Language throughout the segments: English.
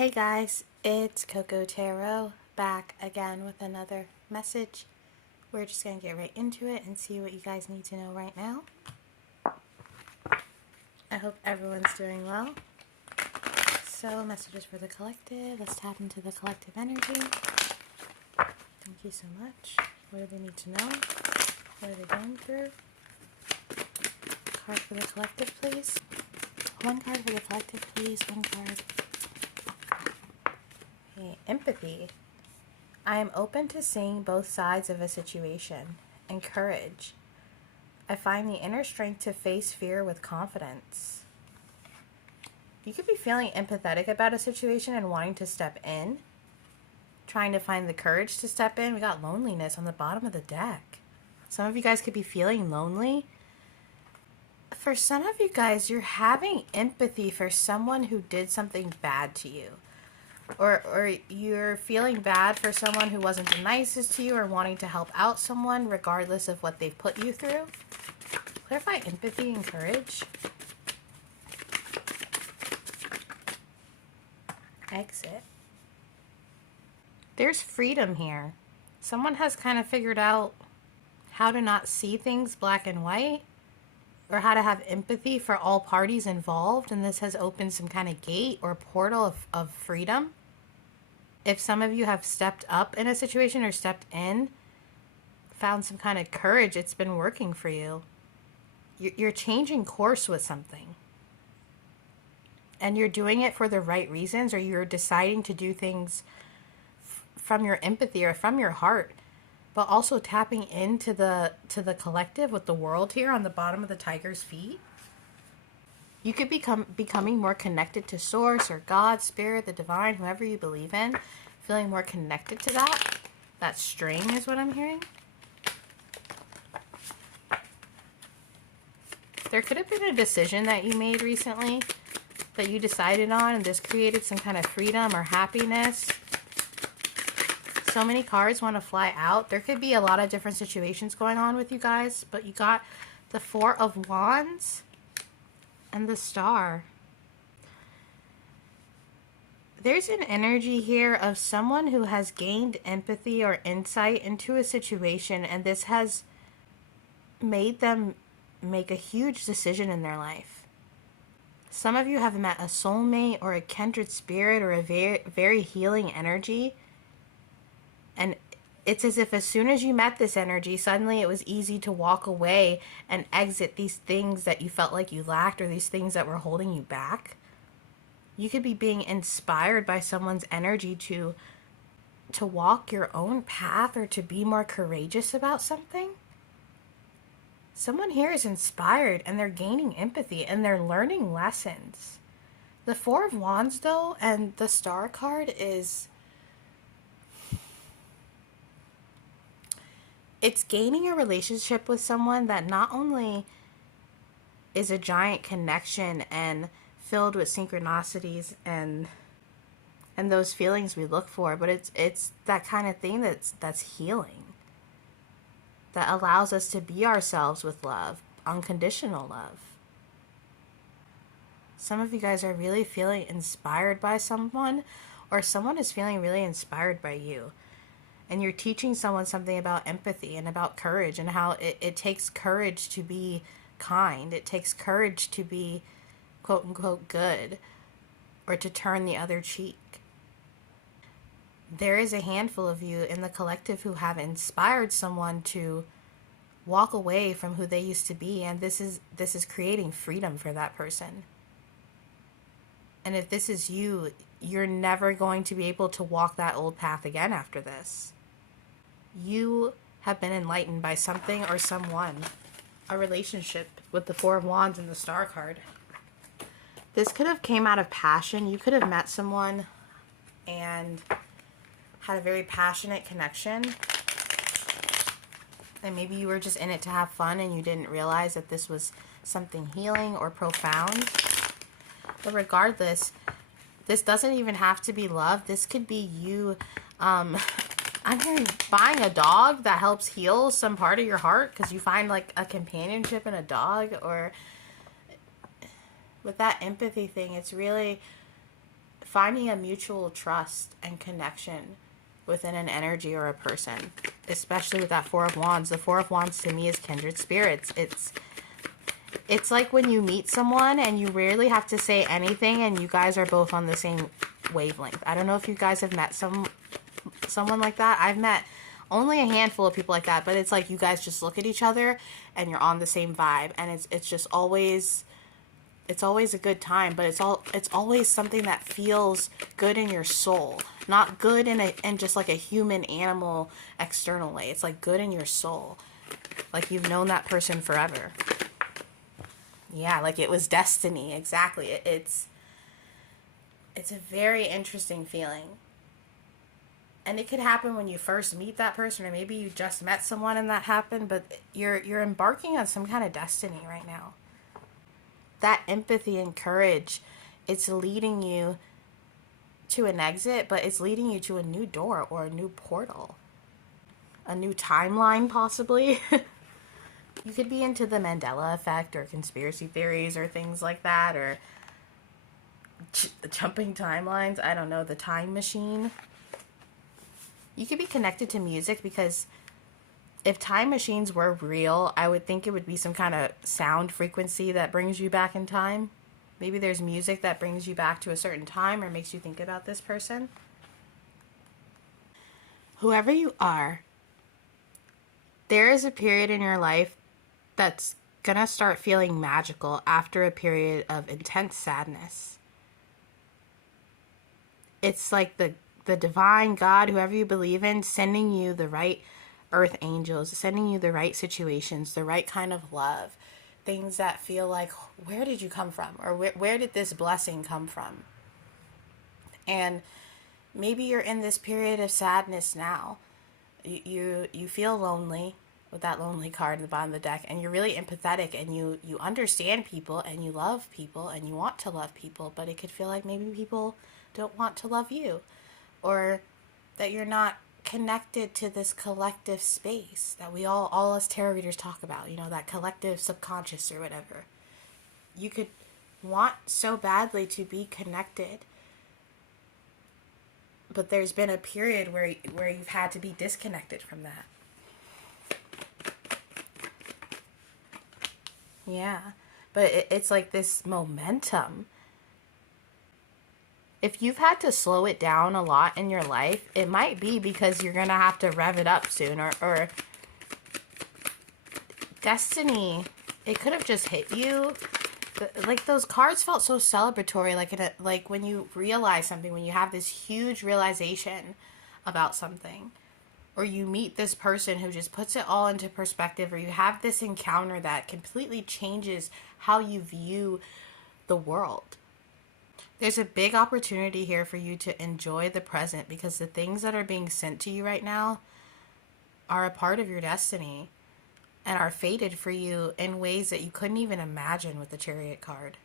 Hey guys, it's Coco Tarot back again with another message. We're just going to get right into it and see what you guys need to know right now. I hope everyone's doing well. So, messages for the collective. Let's tap into the collective energy. Thank you so much. What do they need to know? What are they going through? Card for the collective, please. One card for the collective, please. One card. Okay, empathy. I am open to seeing both sides of a situation. And courage. I find the inner strength to face fear with confidence. You could be feeling empathetic about a situation and wanting to step in. Trying to find the courage to step in. We got loneliness on the bottom of the deck. Some of you guys could be feeling lonely. For some of you guys, you're having empathy for someone who did something bad to you. Or you're feeling bad for someone who wasn't the nicest to you or wanting to help out someone regardless of what they've put you through. Clarify empathy and courage. Exit. There's freedom here. Someone has kind of figured out how to not see things black and white, or how to have empathy for all parties involved, and this has opened some kind of gate or portal of freedom. If some of you have stepped up in a situation or stepped in, found some kind of courage, it's been working for you. You're changing course with something. And you're doing it for the right reasons, or you're deciding to do things from your empathy or from your heart, but also tapping into the collective with the world here on the bottom of the tiger's feet. You could becoming more connected to source or God, spirit, the divine, whoever you believe in, feeling more connected to that. That string is what I'm hearing. There could have been a decision that you made recently that you decided on, and this created some kind of freedom or happiness. So many cards want to fly out. There could be a lot of different situations going on with you guys, but you got the Four of Wands and the Star. There's an energy here of someone who has gained empathy or insight into a situation, and this has made them make a huge decision in their life. Some of you have met a soulmate or a kindred spirit or a very, very healing energy. And it's as if as soon as you met this energy, suddenly it was easy to walk away and exit these things that you felt like you lacked, or these things that were holding you back. You could be being inspired by someone's energy to walk your own path, or to be more courageous about something. Someone here is inspired, and they're gaining empathy, and they're learning lessons. The Four of Wands, though, and the Star card is... it's gaining a relationship with someone that not only is a giant connection and filled with synchronicities and those feelings we look for, but it's that kind of thing that's healing, that allows us to be ourselves with love, unconditional love. Some of you guys are really feeling inspired by someone, or someone is feeling really inspired by you. And you're teaching someone something about empathy and about courage, and how it takes courage to be kind. It takes courage to be quote unquote good, or to turn the other cheek. There is a handful of you in the collective who have inspired someone to walk away from who they used to be, and this is creating freedom for that person. And if this is you, you're never going to be able to walk that old path again after this. You have been enlightened by something or someone. A relationship with the Four of Wands and the Star card. This could have came out of passion. You could have met someone and had a very passionate connection. And maybe you were just in it to have fun, and you didn't realize that this was something healing or profound. But regardless, this doesn't even have to be love. This could be you... I'm hearing buying a dog that helps heal some part of your heart, because you find like a companionship in a dog. Or with that empathy thing, it's really finding a mutual trust and connection within an energy or a person, especially with that Four of Wands. The Four of Wands to me is kindred spirits. It's like when you meet someone and you rarely have to say anything and you guys are both on the same wavelength. I don't know if you guys have met someone like that. I've met only a handful of people like that, but it's like you guys just look at each other and you're on the same vibe, and it's just always, it's always a good time, but it's always something that feels good in your soul, not good in just like a human animal external way. It's like good in your soul, like you've known that person forever. Yeah, like it was destiny. Exactly. It's a very interesting feeling. And it could happen when you first meet that person, or maybe you just met someone and that happened, but you're embarking on some kind of destiny right now. That empathy and courage, it's leading you to an exit, but it's leading you to a new door or a new portal. A new timeline, possibly. You could be into the Mandela effect or conspiracy theories or things like that, or the jumping timelines. I don't know, the time machine. You could be connected to music, because if time machines were real, I would think it would be some kind of sound frequency that brings you back in time. Maybe there's music that brings you back to a certain time or makes you think about this person. Whoever you are, there is a period in your life that's gonna start feeling magical after a period of intense sadness. It's like the divine God, whoever you believe in, sending you the right earth angels, sending you the right situations, the right kind of love, things that feel like, where did you come from? Or where did this blessing come from? And maybe you're in this period of sadness now. You feel lonely, with that lonely card in the bottom of the deck, and you're really empathetic, and you understand people, and you love people, and you want to love people, but it could feel like maybe people don't want to love you, or that you're not connected to this collective space that we all us tarot readers talk about, you know, that collective subconscious or whatever. You could want so badly to be connected, but there's been a period where you've had to be disconnected from that. Yeah, but it's like this momentum. If you've had to slow it down a lot in your life, it might be because you're going to have to rev it up soon, or destiny, it could have just hit you. Like those cards felt so celebratory, like when you realize something, when you have this huge realization about something, or you meet this person who just puts it all into perspective, or you have this encounter that completely changes how you view the world. There's a big opportunity here for you to enjoy the present, because the things that are being sent to you right now are a part of your destiny and are fated for you in ways that you couldn't even imagine with the Chariot card.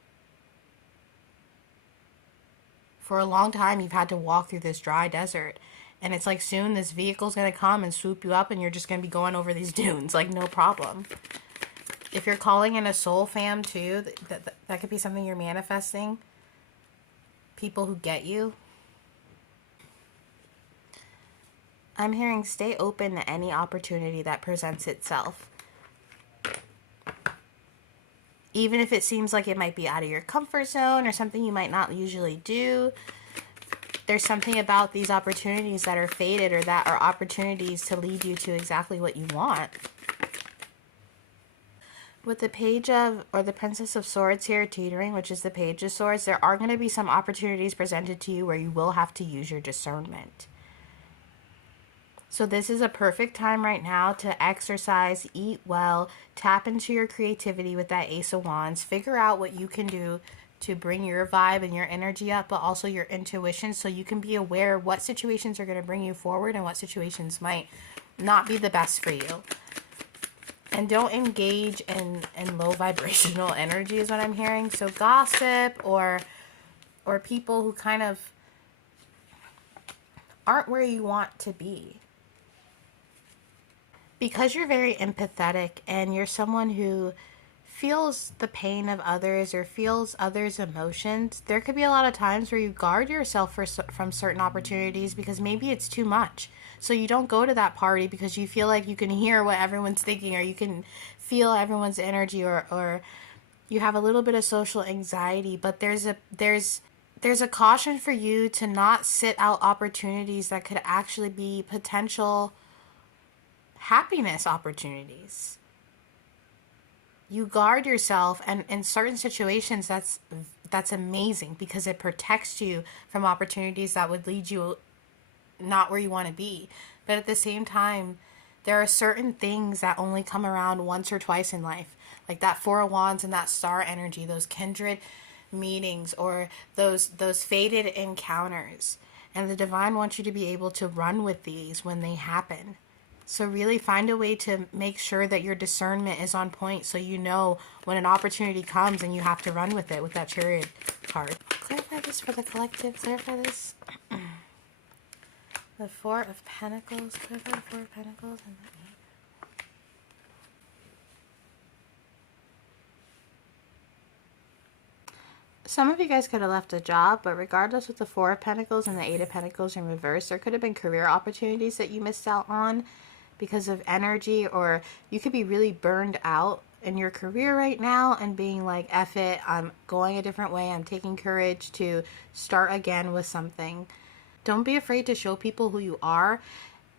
For a long time, you've had to walk through this dry desert, and it's like soon this vehicle's going to come and swoop you up, and you're just going to be going over these dunes, like no problem. If you're calling in a soul fam too, that could be something you're manifesting. People who get you. I'm hearing stay open to any opportunity that presents itself. Even if it seems like it might be out of your comfort zone or something you might not usually do, there's something about these opportunities that are fated, or that are opportunities to lead you to exactly what you want. With the Page of, or the Princess of Swords here teetering, which is the Page of Swords, there are going to be some opportunities presented to you where you will have to use your discernment. So this is a perfect time right now to exercise, eat well, tap into your creativity with that Ace of Wands, figure out what you can do to bring your vibe and your energy up, but also your intuition, so you can be aware of what situations are going to bring you forward and what situations might not be the best for you. And don't engage in low vibrational energy is what I'm hearing. So gossip or people who kind of aren't where you want to be. Because you're very empathetic and you're someone who feels the pain of others or feels others' emotions, there could be a lot of times where you guard yourself from certain opportunities because maybe it's too much. So you don't go to that party because you feel like you can hear what everyone's thinking, or you can feel everyone's energy, or you have a little bit of social anxiety. But there's a caution for you to not sit out opportunities that could actually be potential happiness opportunities. You guard yourself, and in certain situations that's amazing because it protects you from opportunities that would lead you not where you want to be. But at the same time, there are certain things that only come around once or twice in life, like that Four of Wands and that star energy, those kindred meetings, or those fated encounters. And the divine wants you to be able to run with these when they happen. So really find a way to make sure that your discernment is on point, so you know when an opportunity comes and you have to run with it with that Chariot card. Clarify this for the collective. Clarify this. The Four of Pentacles. Clarify the Four of Pentacles and the Eight. Some of you guys could have left a job, but regardless, with the Four of Pentacles and the Eight of Pentacles in reverse, there could have been career opportunities that you missed out on because of energy, or you could be really burned out in your career right now and being like, F it, I'm going a different way. I'm taking courage to start again with something. Don't be afraid to show people who you are,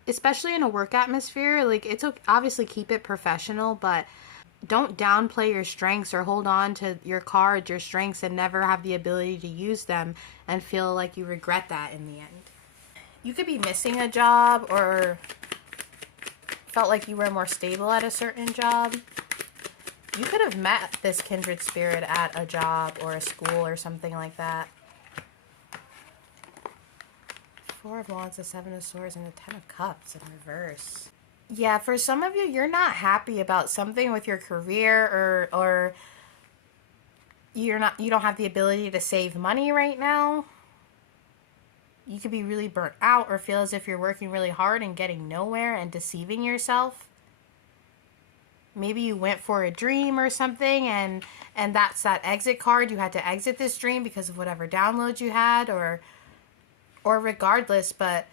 especially in a work atmosphere. Like, it's okay, obviously keep it professional, but don't downplay your strengths or hold on to your cards, your strengths, and never have the ability to use them and feel like you regret that in the end. You could be missing a job or felt like you were more stable at a certain job. You could have met this kindred spirit at a job or a school or something like that. Four of Wands, the Seven of Swords, and the Ten of Cups in reverse. Yeah, for some of you, you're not happy about something with your career, or you don't have the ability to save money right now. You could be really burnt out or feel as if you're working really hard and getting nowhere and deceiving yourself. Maybe you went for a dream or something, and that's that exit card. You had to exit this dream because of whatever downloads you had, or regardless. But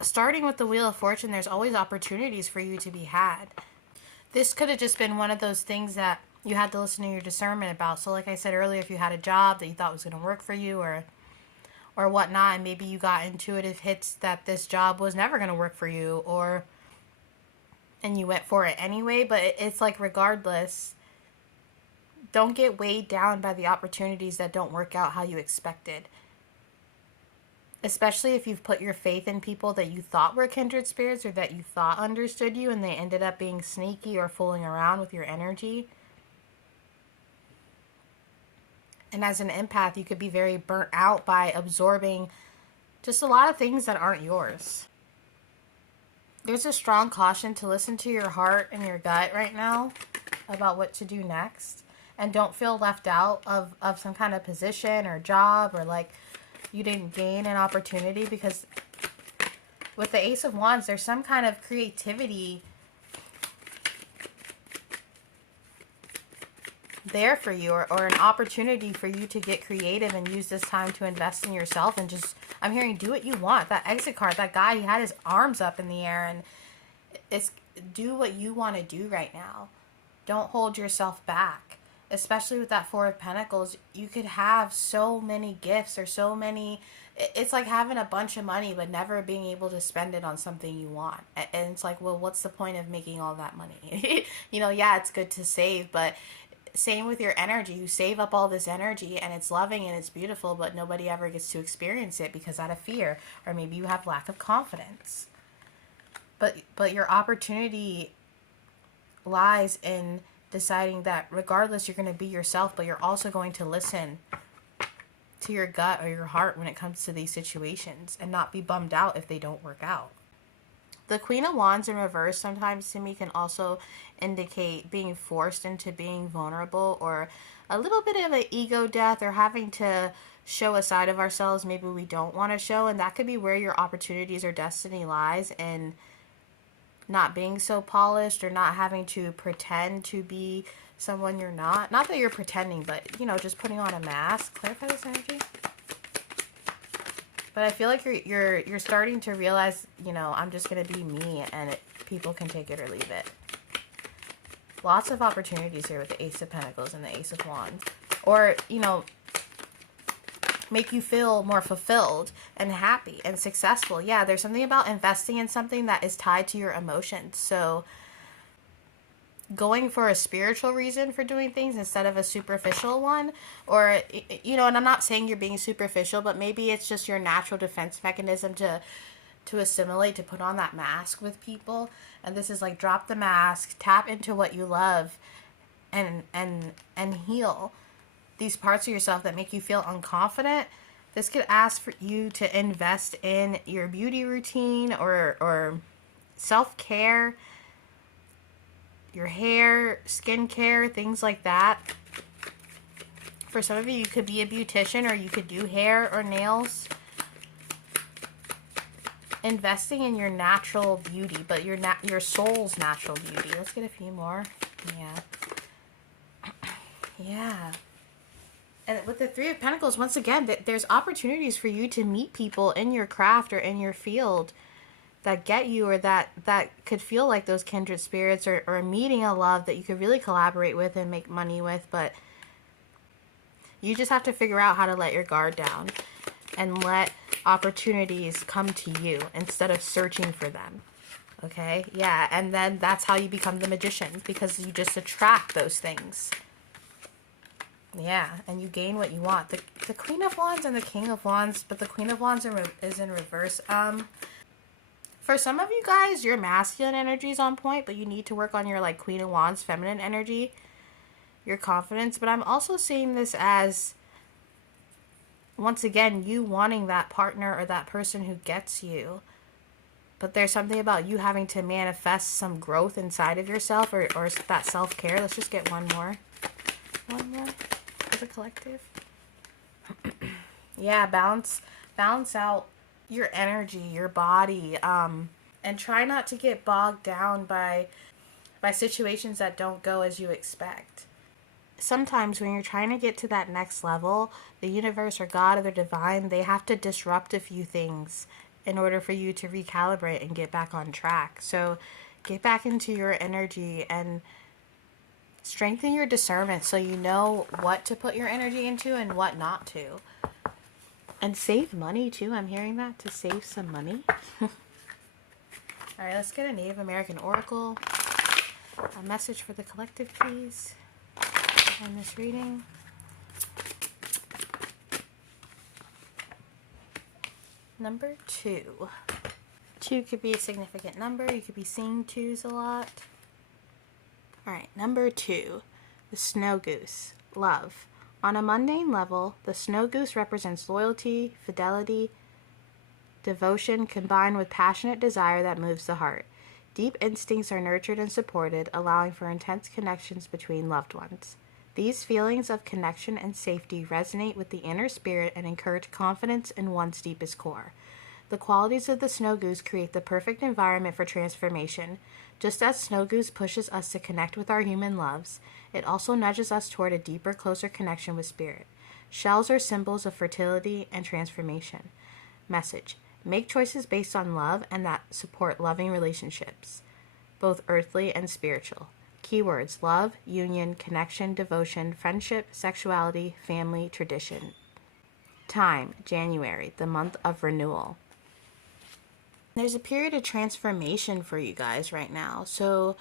starting with the Wheel of Fortune, there's always opportunities for you to be had. This could have just been one of those things that you had to listen to your discernment about. So like I said earlier, if you had a job that you thought was going to work for you, or whatnot, and maybe you got intuitive hits that this job was never going to work for you, and you went for it anyway. But it's like, regardless, don't get weighed down by the opportunities that don't work out how you expected. Especially if you've put your faith in people that you thought were kindred spirits or that you thought understood you, and they ended up being sneaky or fooling around with your energy. And as an empath, you could be very burnt out by absorbing just a lot of things that aren't yours. There's a strong caution to listen to your heart and your gut right now about what to do next. And don't feel left out of some kind of position or job, or like you didn't gain an opportunity, because with the Ace of Wands, there's some kind of creativity there for you, or an opportunity for you to get creative and use this time to invest in yourself, and just, I'm hearing, do what you want. That exit card, that guy, he had his arms up in the air, and it's do what you want to do right now. Don't hold yourself back. Especially with that Four of Pentacles, you could have so many gifts, or so many, it's like having a bunch of money but never being able to spend it on something you want. And it's like, well, what's the point of making all that money? Yeah, it's good to save, but same with your energy. You save up all this energy and it's loving and it's beautiful, but nobody ever gets to experience it because out of fear, or maybe you have lack of confidence. But your opportunity lies in deciding that regardless, you're going to be yourself, but you're also going to listen to your gut or your heart when it comes to these situations, and not be bummed out if they don't work out. The Queen of Wands in reverse sometimes to me can also indicate being forced into being vulnerable, or a little bit of an ego death, or having to show a side of ourselves maybe we don't want to show. And that could be where your opportunities or destiny lies, in not being so polished or not having to pretend to be someone you're not. Not that you're pretending, but, you know, just putting on a mask. Clarify this energy. But I feel like you're starting to realize, you know, I'm just going to be me, and people can take it or leave it. Lots of opportunities here with the Ace of Pentacles and the Ace of Wands. Or, you know, make you feel more fulfilled and happy and successful. Yeah, there's something about investing in something that is tied to your emotions. So going for a spiritual reason for doing things instead of a superficial one, or, you know, and I'm not saying you're being superficial, but maybe it's just your natural defense mechanism to assimilate, to put on that mask with people. And this is like, drop the mask, tap into what you love, and heal these parts of yourself that make you feel unconfident. This could ask for you to invest in your beauty routine or self-care, your hair, skincare, things like that. For some of you, you could be a beautician, or you could do hair or nails. Investing in your natural beauty, but your soul's natural beauty. Let's get a few more. Yeah. Yeah. And with the Three of Pentacles, once again, there's opportunities for you to meet people in your craft or in your field that get you, or that could feel like those kindred spirits, or meeting a love that you could really collaborate with and make money with. But you just have to figure out how to let your guard down and let opportunities come to you instead of searching for them. Okay? Yeah, and then that's how you become the magician, because you just attract those things. Yeah, and you gain what you want. The Queen of Wands and the King of Wands, but the Queen of Wands is in reverse. For some of you guys, your masculine energy is on point, but you need to work on your, like, Queen of Wands feminine energy, your confidence. But I'm also seeing this as, once again, you wanting that partner or that person who gets you. But there's something about you having to manifest some growth inside of yourself, or that self-care. Let's just get one more. One more for the collective. Yeah, balance out your energy, your body, and try not to get bogged down by situations that don't go as you expect. Sometimes when you're trying to get to that next level, the universe or God or the divine, they have to disrupt a few things in order for you to recalibrate and get back on track. So get back into your energy and strengthen your discernment so you know what to put your energy into and what not to. And save money too. I'm hearing that, to save some money. Alright, let's get a Native American Oracle. A message for the collective, please, on this reading. Number 2. 2 could be a significant number. You could be seeing 2s a lot. Alright, number 2. The Snow Goose. Love. On a mundane level, the snow goose represents loyalty, fidelity, devotion combined with passionate desire that moves the heart. Deep instincts are nurtured and supported, allowing for intense connections between loved ones. These feelings of connection and safety resonate with the inner spirit and encourage confidence in one's deepest core. The qualities of the snow goose create the perfect environment for transformation. Just as snow goose pushes us to connect with our human loves, it also nudges us toward a deeper, closer connection with spirit. Shells are symbols of fertility and transformation. Message: make choices based on love and that support loving relationships, both earthly and spiritual. Keywords: love, union, connection, devotion, friendship, sexuality, family, tradition. Time: January, the month of renewal. There's a period of transformation for you guys right now, so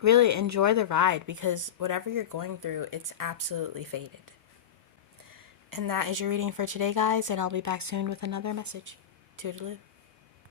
really enjoy the ride, because whatever you're going through, it's absolutely faded. And that is your reading for today, guys, and I'll be back soon with another message. Toodaloo.